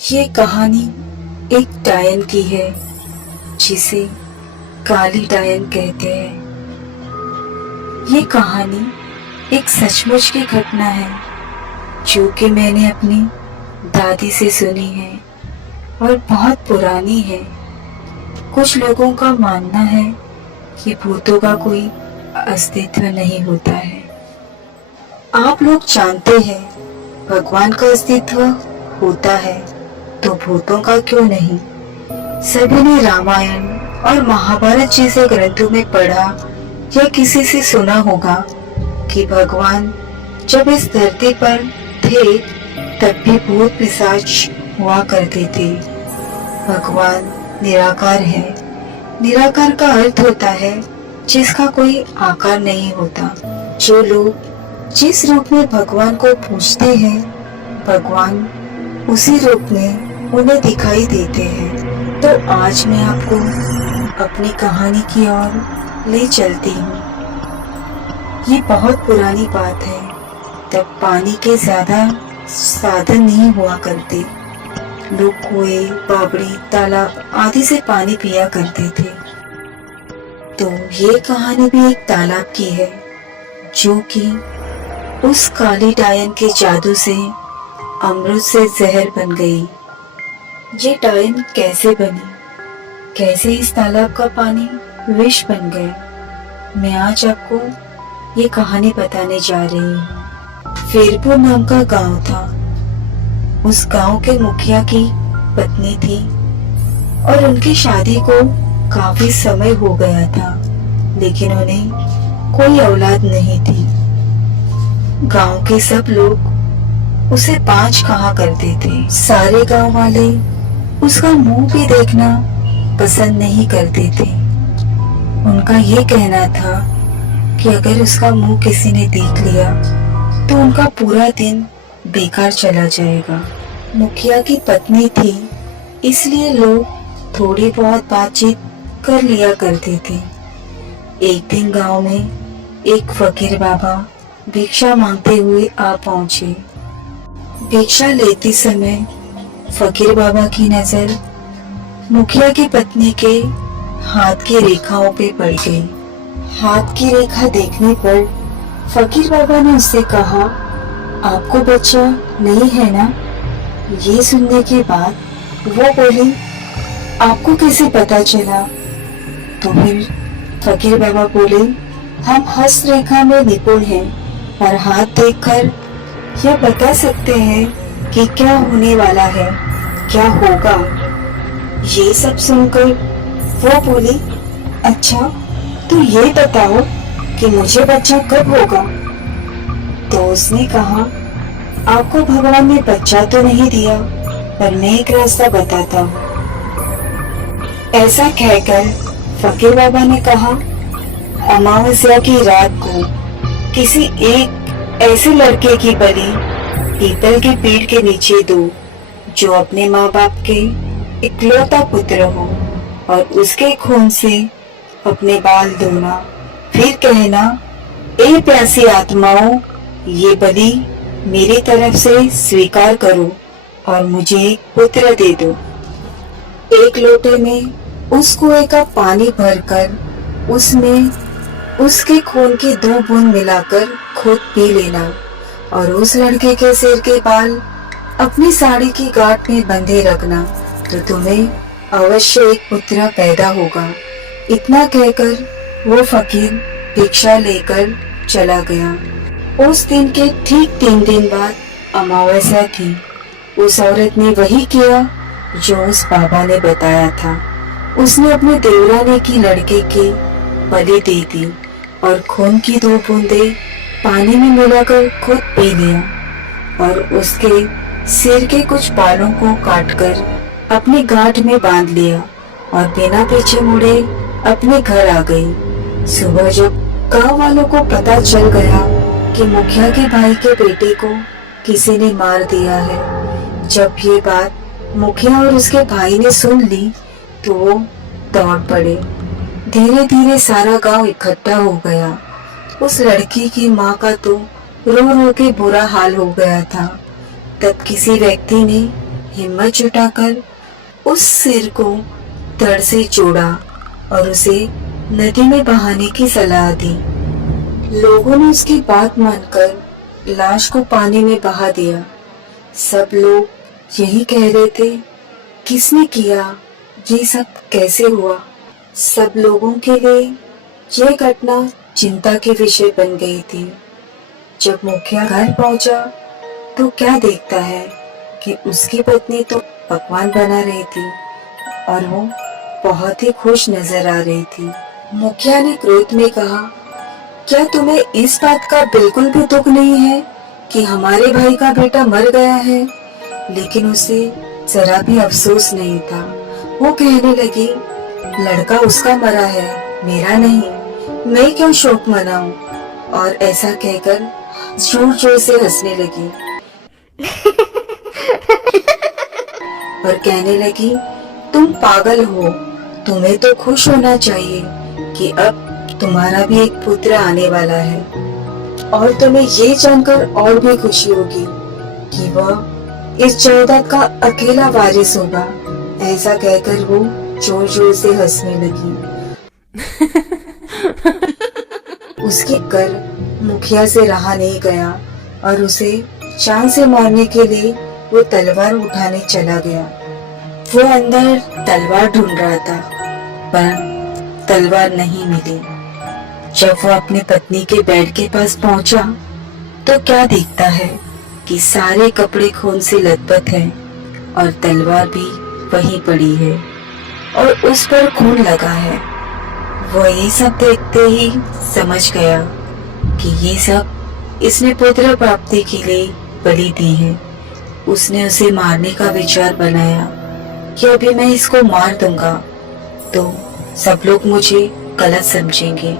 ये कहानी एक डायन की है जिसे काली डायन कहते हैं। ये कहानी एक सचमुच की घटना है जो कि मैंने अपनी दादी से सुनी है और बहुत पुरानी है। कुछ लोगों का मानना है कि भूतों का कोई अस्तित्व नहीं होता है। आप लोग जानते हैं भगवान का अस्तित्व होता है तो भूतों का क्यों नहीं। सभी ने रामायण और महाभारत जैसे ग्रंथों में पढ़ा या किसी से सुना होगा कि भगवान जब इस धरती पर थे तब भी भूत पिशाच हुआ करते थे। भगवान निराकार है। निराकार का अर्थ होता है जिसका कोई आकार नहीं होता। जो लोग जिस रूप में भगवान को पूजते हैं भगवान उसी रूप में उन्हें दिखाई देते हैं। तो आज मैं आपको अपनी कहानी की ओर ले चलती हूँ। ये बहुत पुरानी बात है। तब पानी के ज्यादा साधन नहीं हुआ करते। लोग कुएं, बावड़ी, तालाब आदि से पानी पिया करते थे। तो ये कहानी भी एक तालाब की है जो कि उस काली डायन के जादू से अमृत से जहर बन गई। ये डायन कैसे बनी, कैसे इस तालाब का पानी विष बन गया, मैं आज आपको ये कहानी बताने जा रही हूँ। वीरपुर नाम का गांव था। उस गांव के मुखिया की पत्नी थी और उनकी शादी को काफी समय हो गया था, लेकिन उन्हें कोई औलाद नहीं थी। गांव के सब लोग उसे पांच कहा करते थे। सारे गांव वाले उसका मुंह भी देखना पसंद नहीं करते थे। उनका ये कहना था कि अगर उसका मुंह किसी ने देख लिया तो उनका पूरा दिन बेकार चला जाएगा। मुखिया की पत्नी थी इसलिए लोग थोड़ी बहुत बातचीत कर लिया करते थे। एक दिन गांव में एक फकीर बाबा भिक्षा मांगते हुए आ पहुंचे। भिक्षा लेते समय फकीर बाबा की नजर मुखिया की पत्नी के हाथ की रेखाओं पे पड़ गई। हाथ की रेखा देखने पर फकीर बाबा ने उससे कहा, आपको बच्चा नहीं है ना? ये सुनने के बाद वो बोली, आपको कैसे पता चला? तो फिर फकीर बाबा बोले, हम हस्त रेखा में निपुण हैं और हाथ देखकर यह बता सकते हैं कि क्या होने वाला है, क्या होगा। ये सब सुनकर वो बोली, अच्छा तो ये बताओ कि मुझे बच्चा कब होगा? तो उसने कहा, आपको भगवान ने बच्चा तो नहीं दिया पर मैं एक रास्ता बताता हूँ। ऐसा कहकर फकीर बाबा ने कहा, अमावस्या की रात को किसी एक ऐसे लड़के की बलि पीपल के पेड़ के नीचे दो जो अपने माँ बाप के इकलौता पुत्र हो और उसके खून से अपने बाल धोना। फिर कहना, ए प्यासी आत्माओं, ये बलि मेरी तरफ से स्वीकार करो और मुझे एक पुत्र दे दो। एक लोटे में उस कुएं का पानी भरकर उसमें उसके खून की 2 बूंद मिलाकर खुद पी लेना और उस लड़के के सिर के बाल अपनी साड़ी की गांठ में बंधे रखना तो तुम्हें अवश्य एक पुत्र पैदा होगा। इतना कहकर वो फकीर भिक्षा लेकर चला गया। उस दिन के ठीक 3 दिन बाद अमावस्या थी। उस औरत ने वही किया जो उस बाबा ने बताया था। उसने अपने देवरानी की लड़के की बलि दे दी और खून की 2 बूंदें पानी में मिलाकर खुद पी लिया और उसके सिर के कुछ बालों को काटकर अपनी गांठ में बांध लिया और बिना पीछे मुड़े अपने घर आ गई। सुबह जब गांव वालों को पता चल गया कि मुखिया के भाई के बेटे को किसी ने मार दिया है, जब ये बात मुखिया और उसके भाई ने सुन ली तो वो दौड़ पड़े। धीरे धीरे सारा गांव इकट्ठा हो गया। उस लड़की की माँ का तो रो रो के बुरा हाल हो गया था। तब किसी व्यक्ति ने हिम्मत जुटाकर उस सिर को धड़ से जोड़ा और उसे नदी में बहाने की सलाह दी। लोगों ने उसकी बात मानकर लाश को पानी में बहा दिया। सब लोग यही कह रहे थे, किसने किया, ये सब कैसे हुआ। सब लोगों के लिए यह घटना चिंता के विषय बन गई थी। जब मुखिया घर पहुंचा तो क्या देखता है कि उसकी पत्नी तो पकवान बना रही थी और वो बहुत ही खुश नजर आ रही थी। मुखिया ने क्रोध में कहा, क्या तुम्हें इस बात का बिल्कुल भी दुख नहीं है कि हमारे भाई का बेटा मर गया है? लेकिन उसे जरा भी अफसोस नहीं था। वो कहने लगी, लड़का उसका मरा है, मेरा नहीं, मैं क्यों शोक मनाऊं? और ऐसा कहकर जोर जोर से हंसने लगी और कहने लगी, तुम पागल हो, तुम्हें तो खुश होना चाहिए कि अब तुम्हारा भी एक पुत्र आने वाला है और तुम्हें ये जानकर और भी खुशी होगी कि वह इस जायदाद का अकेला वारिस होगा। ऐसा कहकर वो जोर जोर से हंसने लगी। उसके कर मुखिया से रहा नहीं गया और उसे जान से मारने के लिए वो तलवार उठाने चला गया। वो अंदर तलवार ढूंढ रहा था पर तलवार नहीं मिली। जब वो अपनी पत्नी के बेड के पास पहुंचा तो क्या देखता है कि सारे कपड़े खून से लथपथ हैं और तलवार भी वहीं पड़ी है और उस पर खून लगा है। वो ये सब देखते ही समझ गया कि ये सब इसने पुत्र प्राप्ति के लिए बलि दी है। उसने उसे मारने का विचार बनाया कि अभी मैं इसको मार दूंगा तो सब लोग मुझे गलत समझेंगे,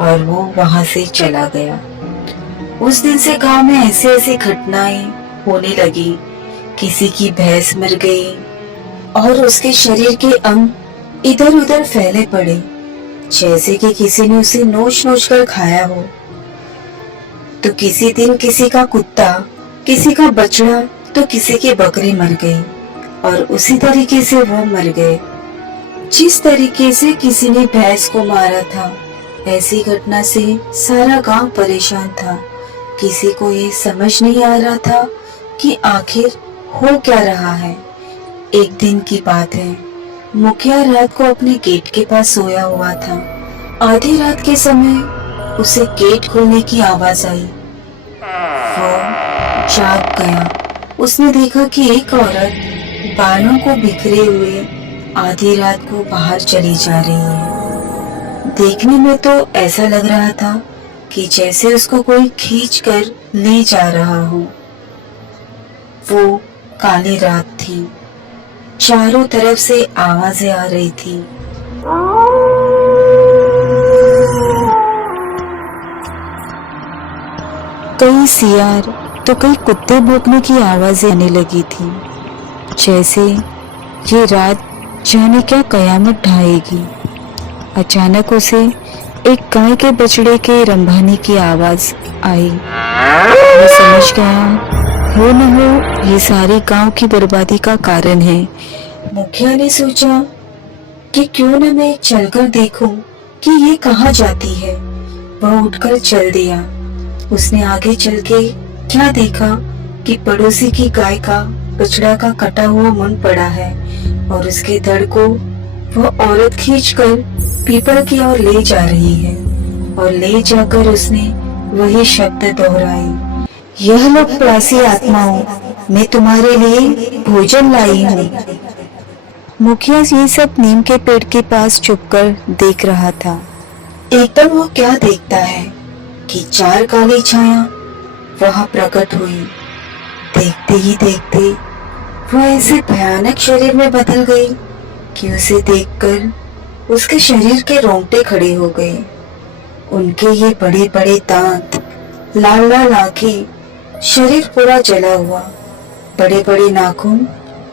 और वो वहां से चला गया। उस दिन से गांव में ऐसे ऐसी घटनाएं होने लगी। किसी की भैंस मर गई और उसके शरीर के अंग इधर उधर फैले पड़े, जैसे कि किसी ने उसे नोच नोच कर खाया हो। तो किसी दिन किसी का कुत्ता, किसी का बछड़ा तो किसी की बकरी मर गई और उसी तरीके से वो मर गए। जिस तरीके से किसी ने भैंस को मारा था, ऐसी घटना से सारा गांव परेशान था। किसी को ये समझ नहीं आ रहा था कि आखिर हो क्या रहा है। एक दिन की बात है, मुखिया रात को अपने गेट के पास सोया हुआ था। आधी रात के समय उसे गेट खोलने की आवाज आई। वो जाग गया। उसने देखा कि एक औरत बालों को बिखरे हुए आधी रात को बाहर चली जा रही है। देखने में तो ऐसा लग रहा था कि जैसे उसको कोई खींच कर ले जा रहा हो। वो काली रात थी। चारों तरफ से आवाजें आ रही थी। कई सियार तो कई कुत्ते भौंकने की आवाजें आने लगी थी, जैसे ये रात जाने क्या कयामत ढाएगी। अचानक उसे एक गाय के बछड़े के रंभाने की आवाज आई। वो समझ गया, हो न हो ये सारी गांव की बर्बादी का कारण है। मुखिया ने सोचा कि क्यों न मैं चलकर देखूं कि ये कहाँ जाती है। वह उठकर चल दिया। उसने आगे चल के क्या देखा कि पड़ोसी की गाय का बछड़ा का कटा हुआ मुंड पड़ा है और उसके धड़ को वह औरत खींचकर पीपल की ओर ले जा रही है और ले जाकर उसने वही शब्द दोहराए, यह लो प्यासी आत्माओं, मैं तुम्हारे लिए भोजन लाई हूँ। मुखिया ये सब नीम के पेड़ के पास छुपकर देख रहा था। एकदम वो क्या देखता है कि चार काली छाया वहां प्रकट हुई। देखते ही देखते वो ऐसे भयानक शरीर में बदल गई कि उसे देखकर उसके शरीर के रोंगटे खड़े हो गए। उनके ये बड़े बड़े दांत, लाल लाल आंखें, शरीर पूरा जला हुआ, बड़े बड़े नाखून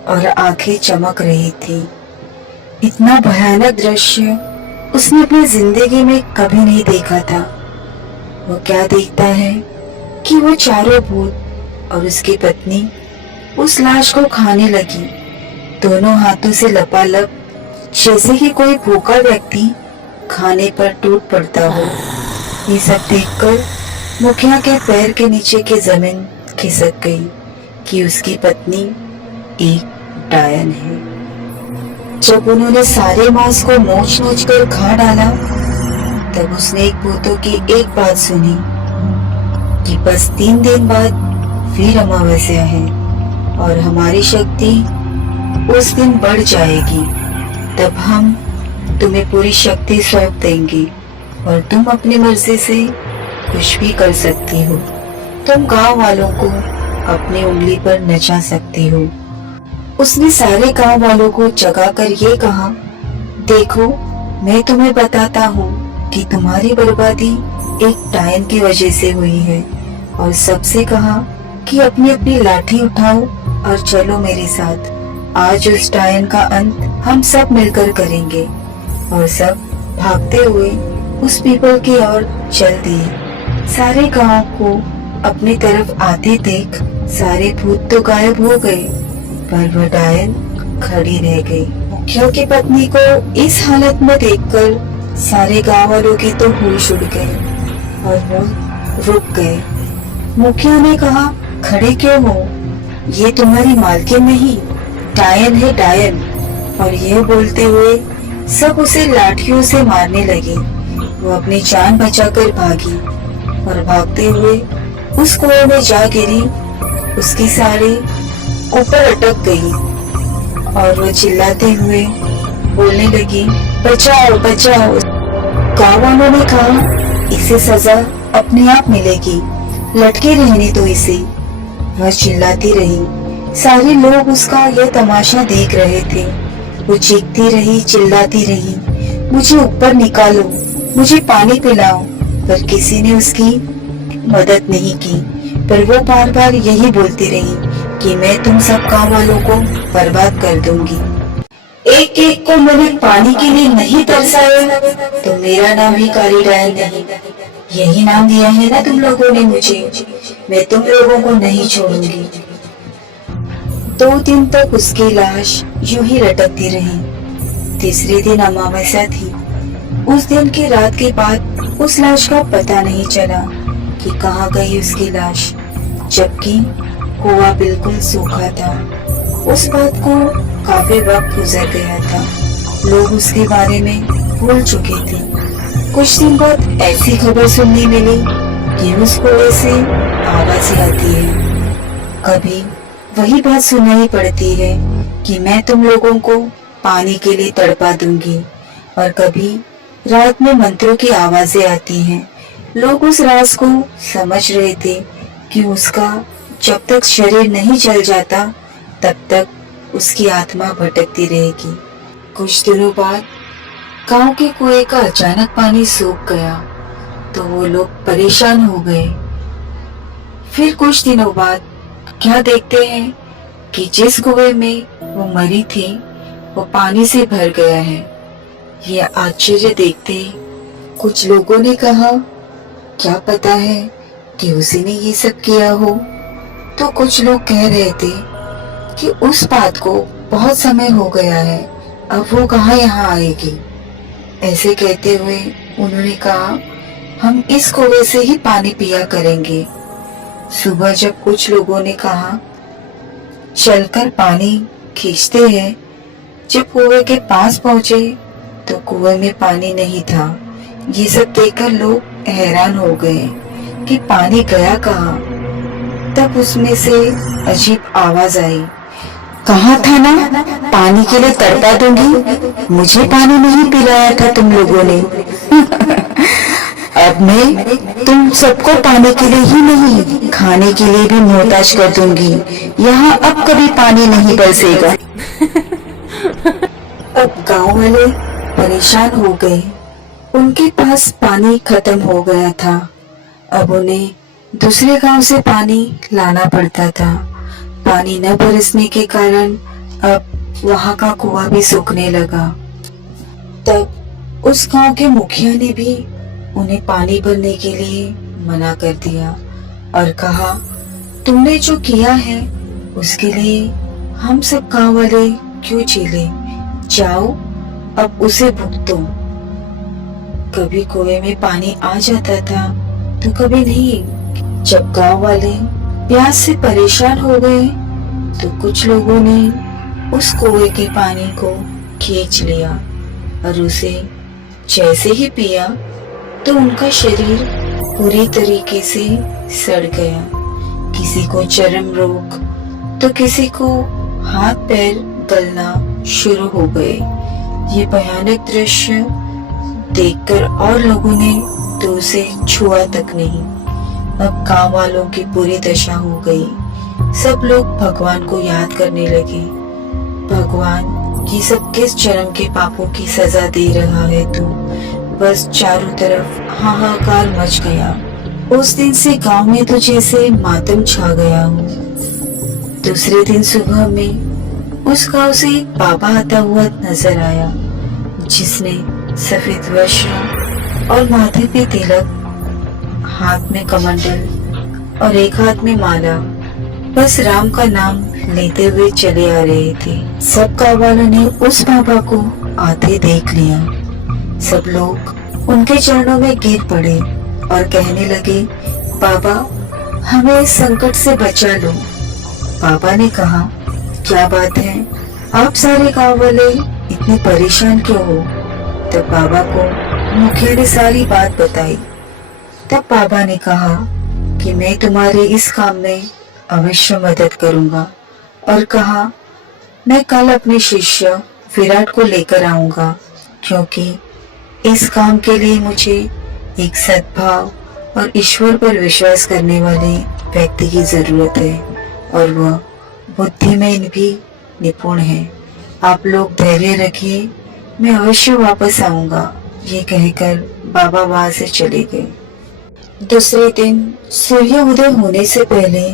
और आंखें चमक रही थी। इतना भयानक दृश्य उसने अपनी जिंदगी में कभी नहीं देखा था। वो क्या देखता है कि वो चारों भूत और उसकी पत्नी उस लाश को खाने लगी, दोनों हाथों से लपालप, जैसे कि कोई भूखा व्यक्ति खाने पर टूट पड़ता हो। ये सब देखकर मुखिया के पैर के नीचे की जमीन खिसक गई कि उसकी पत्नी एक डायन है। जब उन्होंने सारे मांस को नोच नोच कर खा डाला, तब उसने एक भूतों की एक बात सुनी कि बस 3 दिन बाद फिर अमावस्या है और हमारी शक्ति उस दिन बढ़ जाएगी। तब हम तुम्हें पूरी शक्ति सौंप देंगे और तुम अपनी मर्जी से कुछ भी कर सकती हो। तुम गांव वालों को अपनी उंगली पर नचा सकती हो। उसने सारे गांव वालों को जगाकर ये कहा, देखो मैं तुम्हें बताता हूँ कि तुम्हारी बर्बादी एक डायन की वजह से हुई है। और सबसे कहा कि अपनी अपनी लाठी उठाओ और चलो मेरे साथ। आज उस डायन का अंत हम सब मिलकर करेंगे। और सब भागते हुए उस पीपल की ओर चल दिए। सारे गांव को अपनी तरफ आते देख सारे भूत तो गायब हो गए, पर वह डायन खड़ी रह गई। मुखिया की पत्नी को इस हालत में देखकर सारे गांव वालों की तो होश उड़ गए और वो रुक गए। मुखिया ने कहा, खड़े क्यों हो? ये तुम्हारी मालकिन नहीं, डायन है डायन। और यह बोलते हुए सब उसे लाठियों से मारने लगे। वो अपनी जान बचाकर भागी और भागते हुए उस कुएं में जा गिरी। उसकी साड़ी ऊपर अटक गई और वो चिल्लाते हुए बोलने लगी, बचाओ बचाओ। गाँव वालों ने कहा, इसे सजा अपने आप मिलेगी, लटके रहने दो इसे। वह चिल्लाती रही। सारे लोग उसका यह तमाशा देख रहे थे। वो चीखती रही, चिल्लाती रही, मुझे ऊपर निकालो, मुझे पानी पिलाओ। पर किसी ने उसकी मदद नहीं की। पर वो बार बार यही बोलती रही कि मैं तुम सब गाँव वालों को बर्बाद कर दूंगी। एक एक को मैंने पानी के लिए नहीं तरसाया तो मेरा नाम ही काली डायन नहीं। यही नाम दिया है ना तुम लोगों ने मुझे। मैं तुम लोगों को नहीं छोड़ूंगी। 2 दिन तक उसकी लाश यूं ही लटकती रही। तीसरे दिन अमावस्या थी। उस दिन की रात के बाद उस लाश का पता नहीं चला कि कहाँ गई उसकी लाश, जबकि कुआं बिल्कुल सूखा था। उस बात को काफी वक्त गुजर गया था। लोग उसके बारे में भूल चुके थे। कुछ दिन बाद ऐसी खबर सुनने मिली कि उस कुएं से आवाजें आती है। कभी वही बात सुनाई पड़ती है कि मैं तुम लोगों को पानी के लिए तड़पा दूंगी, और कभी रात में मंत्रों की आवाजें आती हैं। लोग उस राज को समझ रहे थे कि उसका जब तक शरीर नहीं जल जाता तब तक उसकी आत्मा भटकती रहेगी। कुछ दिनों बाद गांव के कुएं का अचानक पानी सूख गया तो वो लोग परेशान हो गए। फिर कुछ दिनों बाद क्या देखते हैं कि जिस कुएं में वो मरी थी वो पानी से भर गया है। ये आश्चर्य देखते कुछ लोगों ने कहा, क्या पता है कि उसी ने ये सब किया हो। तो कुछ लोग कह रहे थे कि उस बात को बहुत समय हो गया है, अब वो कहाँ यहाँ आएगी। ऐसे कहते हुए उन्होंने कहा, हम इस कुएं से ही पानी पिया करेंगे। सुबह जब कुछ लोगों ने कहा, चलकर पानी खींचते हैं, जब कुएं के पास पहुंचे तो कुएं में पानी नहीं था। ये सब देखकर लोग हैरान हो गए कि पानी गया कहाँ। तब उसमें से अजीब आवाज आई, कहा था ना पानी के लिए तड़पा दूंगी, मुझे पानी नहीं पिलाया था तुम लोगों ने। अब मैं तुम सबको पानी के लिए ही नहीं, खाने के लिए भी मोहताज कर दूंगी। यहाँ अब कभी पानी नहीं बरसेगा। अब गांव वाले परेशान हो गए। उनके पास पानी खत्म हो गया था। अब उन्हें दूसरे गांव से पानी लाना पड़ता था। पानी न बरसने के कारण अब वहां का कुआं भी सूखने लगा। तब उस गांव के मुखिया ने भी उन्हें पानी भरने के लिए मना कर दिया और कहा, तुमने जो किया है उसके लिए हम सब गांव वाले क्यों झेले? जाओ अब उसे भुगतो। कभी कुएं में पानी आ जाता था तो कभी नहीं। जब गांव वाले प्यास से परेशान हो गए तो कुछ लोगों ने उस कुएं के पानी को खींच लिया और उसे जैसे ही पिया तो उनका शरीर पूरी तरीके से सड़ गया। किसी को चर्म रोग तो किसी को हाथ पैर गलना शुरू हो गए। ये भयानक दृश्य देखकर और लोगों ने तो उसे छुआ तक नहीं। अब गांव वालों की बुरी दशा हो गई। सब लोग भगवान को याद करने लगे। भगवान, ये सब किस जन्म के पापों की सजा दे रहा है तू? बस चारों तरफ हाहाकार मच गया। उस दिन से गांव में तो जैसे मातम छा गया हो। दूसरे दिन सुबह में उस गांव से एक बाबा आता हुआ नजर आया, जिसने सफेद वस्त्र और माथे पे तिलक, हाथ में कमंडल और एक हाथ में माला, बस राम का नाम लेते हुए चले आ रहे थे। सब गांव वालों ने उस बाबा को आते देख लिया। सब लोग उनके चरणों में गिर पड़े और कहने लगे, बाबा हमें इस संकट से बचा लो। बाबा ने कहा, क्या बात है, आप सारे गांव वाले इतने परेशान क्यों हो? तब बाबा को मुखिया ने सारी बात बताई। तब बाबा ने कहा कि मैं तुम्हारे इस काम में अवश्य मदद करूंगा और कहा मैं कल अपने शिष्य विराट को लेकर आऊंगा, क्योंकि इस काम के लिए मुझे एक सद्भाव और ईश्वर पर विश्वास करने वाले व्यक्ति की जरूरत है और वह बुद्धि में भी निपुण है। आप लोग धैर्य रखिए, मैं अवश्य वापस आऊंगा। ये कहकर बाबा वहां से चले गए। दूसरे दिन सूर्य उदय होने से पहले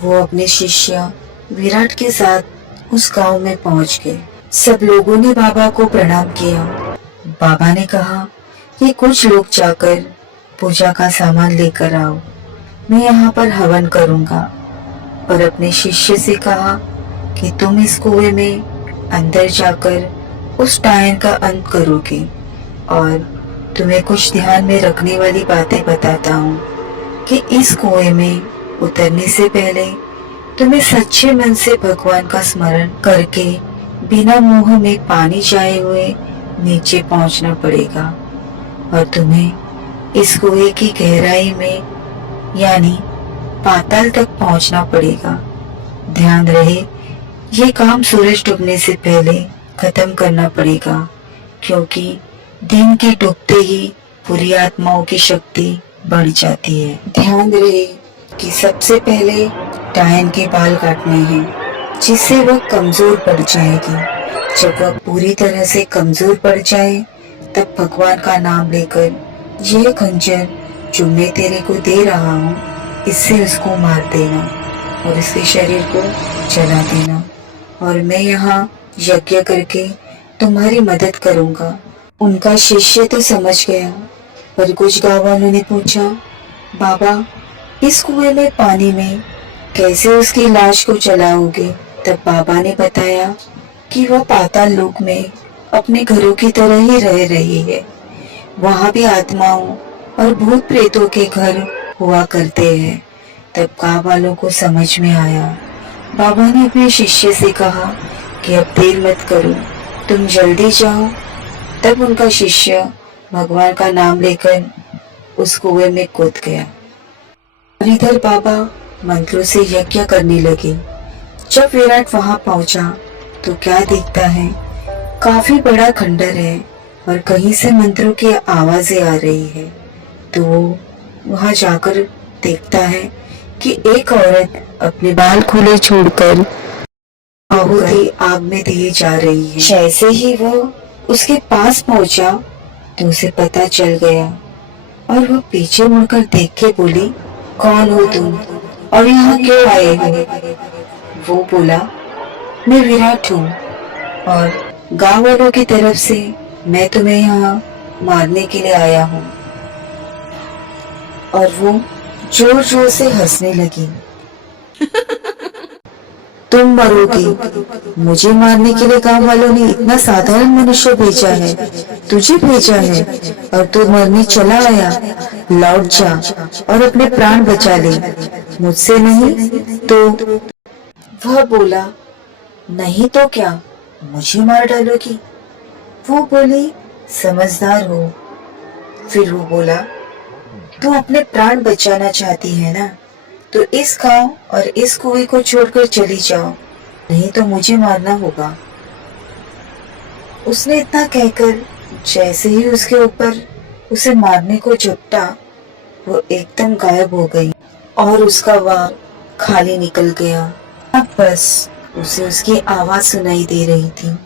वो अपने शिष्य विराट के साथ उस गांव में पहुंच गए। सब लोगों ने बाबा को प्रणाम किया। बाबा ने कहा कि कुछ लोग जाकर पूजा का सामान लेकर आओ, मैं यहाँ पर हवन करूंगा। और अपने शिष्य से कहा कि तुम इस कुएं में अंदर जाकर उस टायन का अंत करोगे और तुम्हें कुछ ध्यान में रखने वाली बातें बताता हूँ कि इस कुएं में उतरने से पहले तुम्हें सच्चे मन से भगवान का स्मरण करके बिना मुंह में पानी जाए हुए नीचे पहुंचना पड़ेगा और तुम्हें इस कुएं की गहराई में यानी पाताल तक पहुंचना पड़ेगा। ध्यान रहे, ये काम सूरज डूबने से पहले खत्म करना पड़ेगा, क्योंकि दिन के डूबते ही बुरी आत्माओं की शक्ति बढ़ जाती है। ध्यान रहे कि सबसे पहले टायन के बाल काटने हैं, जिससे वह कमजोर पड़ जाएगी। जब वह पूरी तरह से कमजोर पड़ जाए तब भगवान का नाम लेकर यह खंजर जो मैं तेरे को दे रहा हूँ, इससे उसको मार देना और इसके शरीर को जला देना और मैं यहाँ यज्ञ करके तुम्हारी मदद करूँगा। उनका शिष्य तो समझ गया, पर कुछ गाँव वालों ने पूछा, बाबा इस कुएं में पानी में कैसे उसकी लाश को जलाओगे? तब बाबा ने बताया कि वह पाताल लोक में अपने घरों की तरह ही रह रही है। वहाँ भी आत्माओं और भूत प्रेतों के घर हुआ करते हैं। तब गाँव वालों को समझ में आया। बाबा ने अपने शिष्य से कहा कि अब देर मत करो, तुम जल्दी जाओ। तब उनका शिष्य भगवान का नाम लेकर उस कुएं में कूद गया और इधर बाबा मंत्रों से यज्ञ करने लगे। जब विराट वहां पहुंचा तो क्या दिखता है, काफी बड़ा खंडर है और कहीं से मंत्रों की आवाजें आ रही है। तो वो वहां जाकर देखता है कि एक औरत अपने बाल खुले छोड़कर आहुति आग में दिए जा रही है। जैसे ही वो उसके पास पहुंचा तो उसे पता चल गया और वो पीछे मुड़कर देख के बोली, कौन हो तुम और यहाँ क्यों आए हो? वो बोला, मैं विराट हूँ और गांव वालों की तरफ से मैं तुम्हें यहाँ मारने के लिए आया हूँ। और वो जोर जोर से हंसने लगी। तुम मरोगी। मुझे मारने के लिए गांव वालों ने इतना साधारण मनुष्य भेजा है, तुझे भेजा है, और तू मरने चला आया। लौट जा और अपने प्राण बचा ले, मुझसे नहीं तो। वह बोला, नहीं तो क्या, मुझे मार डालोगी? वो बोली, समझदार हो। फिर वो बोला, तू अपने प्राण बचाना चाहती है ना, तो इस गांव और इस कुएं को छोड़कर चली जाओ, नहीं तो मुझे मारना होगा। उसने इतना कहकर जैसे ही उसके ऊपर उसे मारने को झपटा, वो एकदम गायब हो गई और उसका वार खाली निकल गया। अब बस उसे उसकी आवाज सुनाई दे रही थी।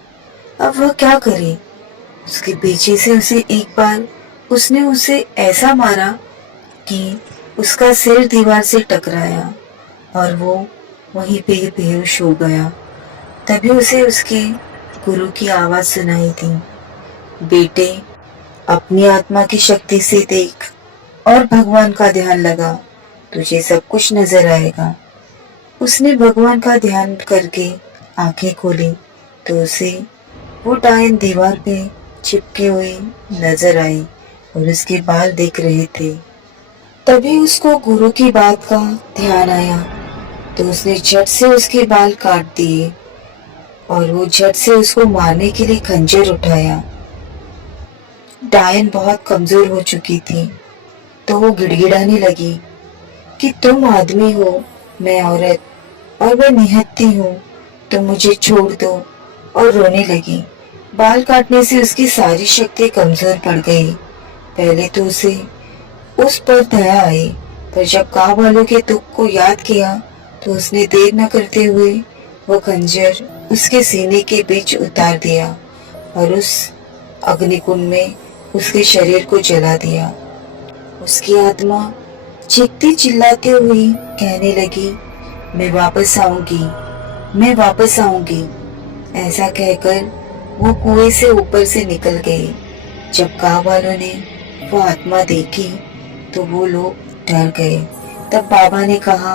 अब वह क्या करे? उसके पीछे से उसे एक बार उसने उसे ऐसा मारा कि उसका सिर दीवार से टकराया और वो वहीं पे बेहोश हो गया। तभी उसे उसके गुरु की आवाज सुनाई थी, बेटे, अपनी आत्मा की शक्ति से देख और भगवान का ध्यान लगा, तुझे सब कुछ नजर आएगा। उसने भगवान का ध्यान करके आंखें खोली तो उसे वो डायन दीवार पे चिपके हुए नजर आई और उसके बाल दिख रहे थे। तभी उसको गुरु की बात का ध्यान आया तो उसने झट से उसके बाल काट दिए और वो झट से उसको मारने के लिए खंजर उठाया। डायन बहुत कमजोर हो चुकी थी तो वो गिड़गिड़ाने लगी कि तुम आदमी हो, मैं औरत, और मैं निहत्ती हूँ, तो मुझे छोड़ दो, और रोने लगी। बाल काटने से उसकी सारी शक्ति कमजोर पड़ गई। पहले तो उसे उस पर दया आई, पर जब गांव वालों के दुख को याद किया तो उसने देर न करते हुए वो खंजर उसके सीने के बीच उतार दिया और उस अग्निकुंड में उसके शरीर को जला दिया। उसकी आत्मा चीखती चिल्लाती हुई कहने लगी, मैं वापस आऊंगी, मैं वापस आऊंगी। ऐसा कहकर वो कुएं से ऊपर से निकल गई। जब गांव वालों ने वो आत्मा देखी तो वो लोग डर गए। तब बाबा ने कहा,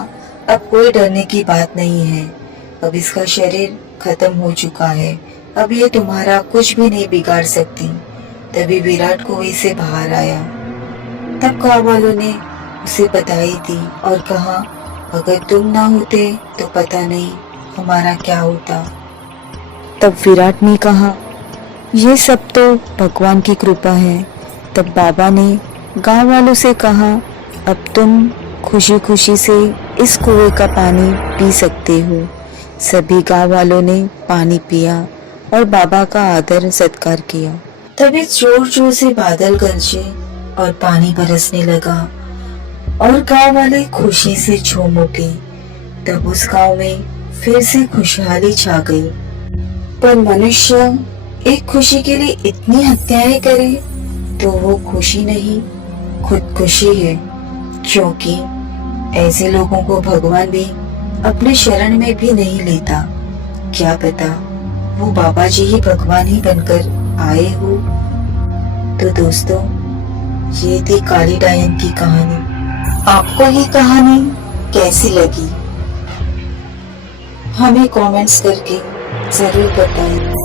अब कोई डरने की बात नहीं है, अब इसका शरीर खत्म हो चुका है, अब ये तुम्हारा कुछ भी नहीं बिगाड़ सकती। तभी विराट कुएं से बाहर आया। तब गांव वालों ने उसे बधाई दी और कहा, अगर तुम ना होते तो पता नहीं हमारा क्या होता। तब विराट ने कहा, ये सब तो भगवान की कृपा है। तब बाबा ने गांव वालों से कहा, अब तुम खुशी खुशी से इस कुएं का पानी पी सकते हो। सभी गांव वालों ने पानी पिया और बाबा का आदर सत्कार किया। तभी जोर जोर से बादल गरजे और पानी बरसने लगा और गांव वाले खुशी से झूम उठे। तब उस गांव में फिर से खुशहाली छा गई। पर मनुष्य एक खुशी के लिए इतनी हत्याएं करे तो वो खुशी नहीं, खुदकुशी है, क्योंकि ऐसे लोगों को भगवान भी अपने शरण में भी नहीं लेता। क्या पता वो बाबा जी ही भगवान ही बनकर आए हो। तो दोस्तों, ये थी काली डायन की कहानी। आपको ये कहानी कैसी लगी हमें कमेंट्स करके जरूर बताइए।